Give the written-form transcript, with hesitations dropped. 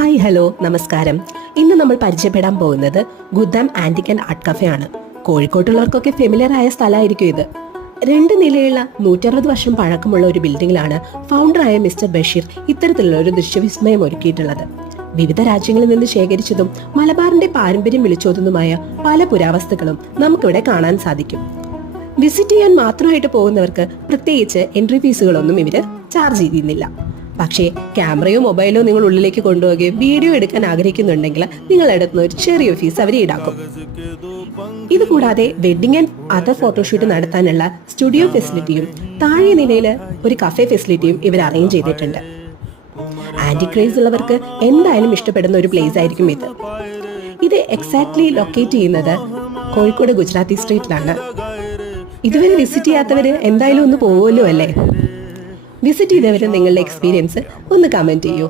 Hi hello നമസ്കാരം. ഇന്ന് നമ്മൾ പരിചയപ്പെടാൻ പോകുന്നത് Gudam antique and art cafe ആണ്. കോഴിക്കോട്ടുള്ളവർക്കൊക്കെ ഫെമിലിയർ ആയ സ്ഥലമായിരിക്കും ഇത്. 2 നിലയുള്ള 160 വർഷം പഴക്കമുള്ള ഒരു ബിൽഡിംഗിലാണ് ഫൗണ്ടറായ മിസ്റ്റർ ബഷീർ ഇത്തരത്തിലുള്ള ഒരു ദൃശ്യവിസ്മയം ഒരുക്കിയിട്ടുള്ളത്. വിവിധ രാജ്യങ്ങളിൽ നിന്ന് ശേഖരിച്ചതും മലബാറിന്റെ പാരമ്പര്യം വിളിച്ചോതുന്നതുമായ പല പുരാവസ്തുക്കളും നമുക്കിവിടെ കാണാൻ സാധിക്കും. വിസിറ്റ് ചെയ്യാൻ മാത്രമായിട്ട് പോകുന്നവർക്ക് പ്രത്യേകിച്ച് എൻട്രി ഫീസുകളൊന്നും ഇവര് ചാർജ് ചെയ്യുന്നില്ല. പക്ഷേ ക്യാമറയോ മൊബൈലോ നിങ്ങൾ ഉള്ളിലേക്ക് കൊണ്ടുപോവുകയോ വീഡിയോ എടുക്കാൻ ആഗ്രഹിക്കുന്നുണ്ടെങ്കിൽ നിങ്ങളെടുക്കുന്ന ഒരു ചെറിയ ഫീസ് അവർ ഈടാക്കും. ഇതുകൂടാതെ വെഡിങ് ആൻഡ് അതർ ഫോട്ടോഷൂട്ട് നടത്താനുള്ള സ്റ്റുഡിയോ ഫെസിലിറ്റിയും താഴെ നിലയിൽ ഒരു കഫേ ഫെസിലിറ്റിയും ഇവർ അറേഞ്ച് ചെയ്തിട്ടുണ്ട്. ആന്റി ക്രേസ് ഉള്ളവർക്ക് എന്തായാലും ഇഷ്ടപ്പെടുന്ന ഒരു പ്ലേസ് ആയിരിക്കും ഇത്. ഇത് എക്സാക്ട്ലി ലൊക്കേറ്റ് ചെയ്യുന്നത് കോഴിക്കോട് ഗുജറാത്തി സ്ട്രീറ്റിലാണ്. ഇതുവരെ വിസിറ്റ് ചെയ്യാത്തവര് എന്തായാലും ഒന്ന് പോകുമല്ലോ അല്ലേ? വിസിറ്റ് ചെയ്തവര് നിങ്ങളുടെ എക്സ്പീരിയൻസ് ഒന്ന് കമന്റ് ചെയ്യൂ.